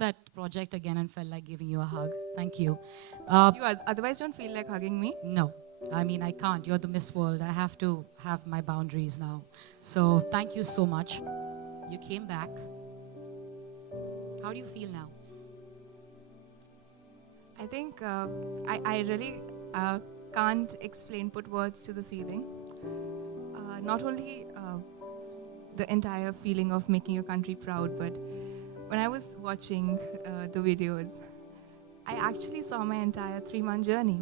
that project again and felt like giving you a hug. Thank you. You otherwise don't feel like hugging me? No, I mean, I can't. You're the Miss World. I have to have my boundaries now. So thank you so much. You came back. How do you feel now? I think I really can't explain, put words to the feeling. Not only the entire feeling of making your country proud, but when I was watching the videos, I actually saw my entire 3-month journey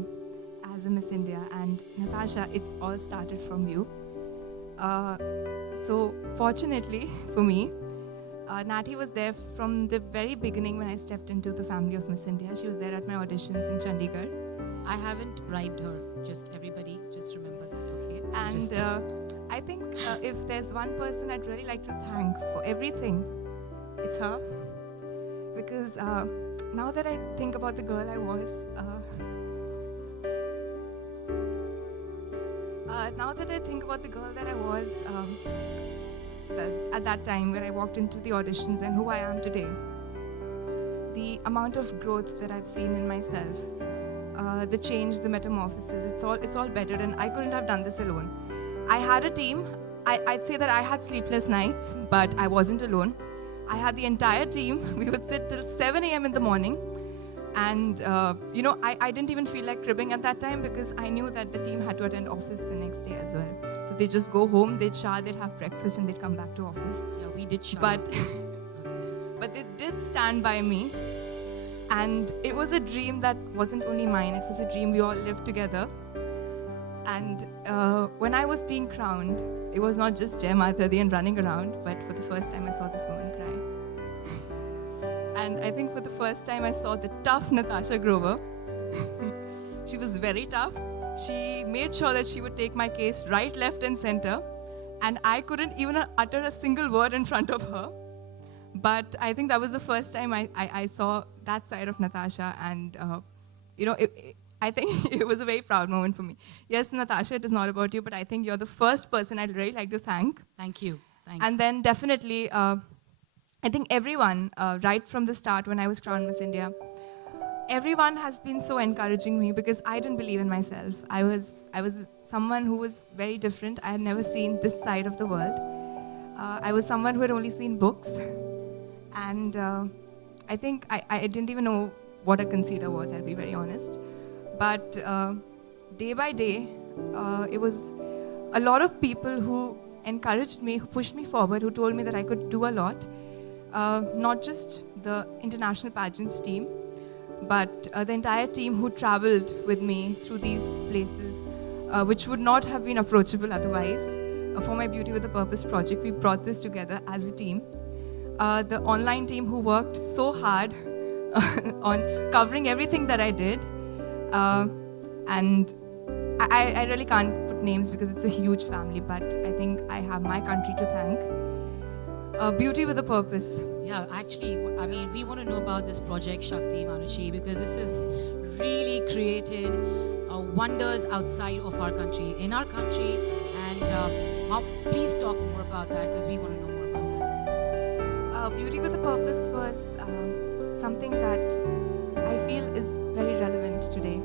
as a Miss India. And Natasha, it all started from you. So fortunately for me, Nati was there from the very beginning when I stepped into the family of Miss India. She was there at my auditions in Chandigarh. I haven't bribed her. Just everybody, just remember that, okay? And I think if there's one person I'd really like to thank for everything, it's her. Because now that I think about the girl I was, at that time when I walked into the auditions and who I am today, the amount of growth that I've seen in myself, the change, the metamorphosis, it's all better, and I couldn't have done this alone. I had a team. I'd say that I had sleepless nights, but I wasn't alone. I had the entire team. We would sit till 7 a.m. in the morning. And, I didn't even feel like cribbing at that time because I knew that the team had to attend office the next day as well. So they'd just go home, they'd shower, they'd have breakfast, and they'd come back to office. Yeah, we did shower. But they did stand by me. And it was a dream that wasn't only mine, it was a dream we all lived together. And when I was being crowned, it was not just Jai Mata Di and running around, but for the first time I saw this woman cry. And I think for the first time I saw the tough Natasha Grover. She was very tough. She made sure that she would take my case right, left, and center. And I couldn't even utter a single word in front of her. But I think that was the first time I saw that side of Natasha. And, I think it was a very proud moment for me. Yes, Natasha, it is not about you, but I think you're the first person I'd really like to thank. Thank you. Thanks. And then definitely, I think everyone, right from the start when I was crowned Miss India, everyone has been so encouraging me because I didn't believe in myself. I was someone who was very different. I had never seen this side of the world. I was someone who had only seen books. And I think I didn't even know what a concealer was, I'll be very honest. But day by day, it was a lot of people who encouraged me, who pushed me forward, who told me that I could do a lot. Not just the international pageants team, but the entire team who traveled with me through these places, which would not have been approachable otherwise. For my Beauty with a Purpose project, we brought this together as a team. The online team who worked so hard on covering everything that I did. And I really can't put names because it's a huge family, but I think I have my country to thank. Beauty with a Purpose. Yeah, actually, I mean, we want to know about this project, Shakti, Manushi, because this has really created wonders outside of our country, in our country, and please talk more about that because we want to know more about that. Beauty with a Purpose was something that I feel is very relevant today,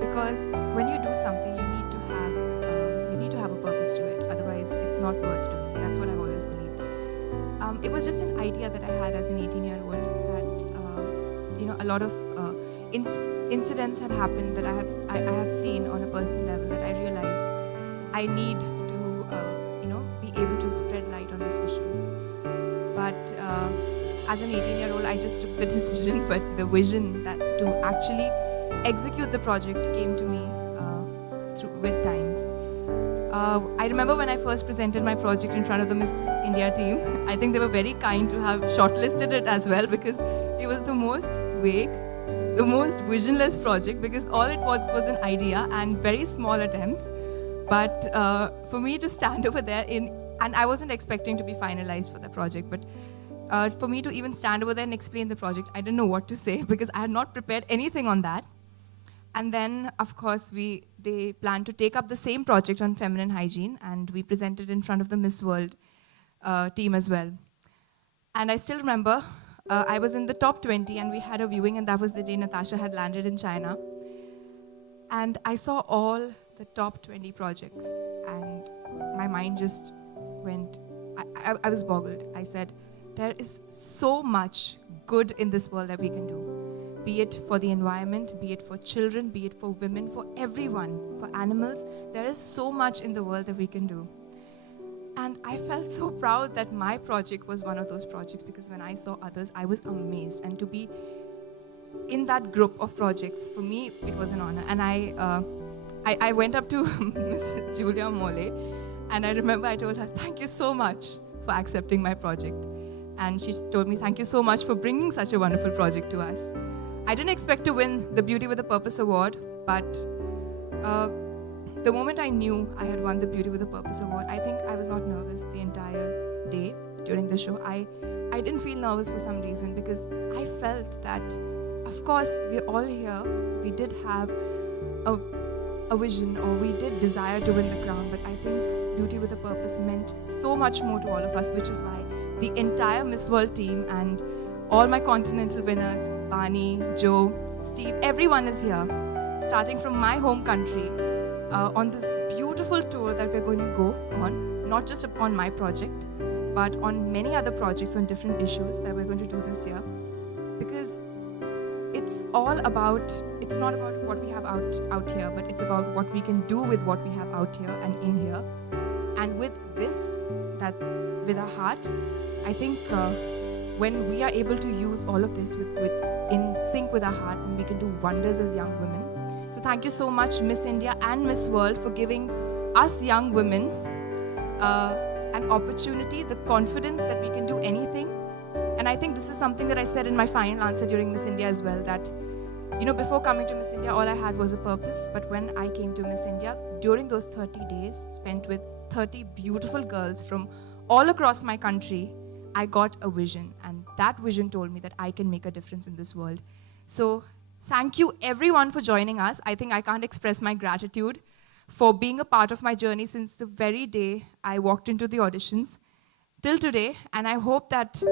because when you do something, you need to have a purpose to it. Otherwise, it's not worth doing. That's what I've always believed. It was just an idea that I had as an 18-year-old that a lot of incidents had happened that I had seen on a personal level that I realized I need to be able to spread light on this issue. But as an 18-year-old, I just took the decision, but the vision that to actually execute the project came to me with time. I remember when I first presented my project in front of the Miss India team, I think they were very kind to have shortlisted it as well because it was the most vague, the most visionless project because all it was an idea and very small attempts. But for me to stand over there and I wasn't expecting to be finalized for the project, but for me to even stand over there and explain the project, I didn't know what to say because I had not prepared anything on that. And then, of course, they planned to take up the same project on feminine hygiene, and we presented in front of the Miss World team as well. And I still remember I was in the top 20 and we had a viewing, and that was the day Natasha had landed in China. And I saw all the top 20 projects and my mind just went, I was boggled. I said, there is so much good in this world that we can do. Be it for the environment, be it for children, be it for women, for everyone, for animals. There is so much in the world that we can do. And I felt so proud that my project was one of those projects, because when I saw others, I was amazed. And to be in that group of projects, for me, it was an honor. And I went up to Miss Julia Mole, and I remember I told her, thank you so much for accepting my project. And she told me, thank you so much for bringing such a wonderful project to us. I didn't expect to win the Beauty with a Purpose award, but the moment I knew I had won the Beauty with a Purpose award, I think I was not nervous the entire day during the show. I didn't feel nervous for some reason, because I felt that, of course, we're all here. We did have a vision, or we did desire to win the crown, but I think Beauty with a Purpose meant so much more to all of us, which is why the entire Miss World team and all my continental winners, Bani, Joe, Steve, everyone is here, starting from my home country, on this beautiful tour that we're going to go on, not just on my project, but on many other projects on different issues that we're going to do this year. Because it's not about what we have out here, but it's about what we can do with what we have out here and in here. And with this, with our heart, I think when we are able to use all of this in sync with our heart, then we can do wonders as young women. So thank you so much, Miss India and Miss World, for giving us young women an opportunity, the confidence that we can do anything. And I think this is something that I said in my final answer during Miss India as well, that, before coming to Miss India, all I had was a purpose. But when I came to Miss India, during those 30 days spent with 30 beautiful girls from all across my country, I got a vision. And that vision told me that I can make a difference in this world. So thank you everyone for joining us. I think I can't express my gratitude for being a part of my journey since the very day I walked into the auditions till today. And I hope that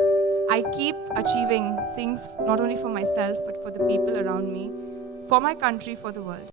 I keep achieving things not only for myself, but for the people around me, for my country, for the world.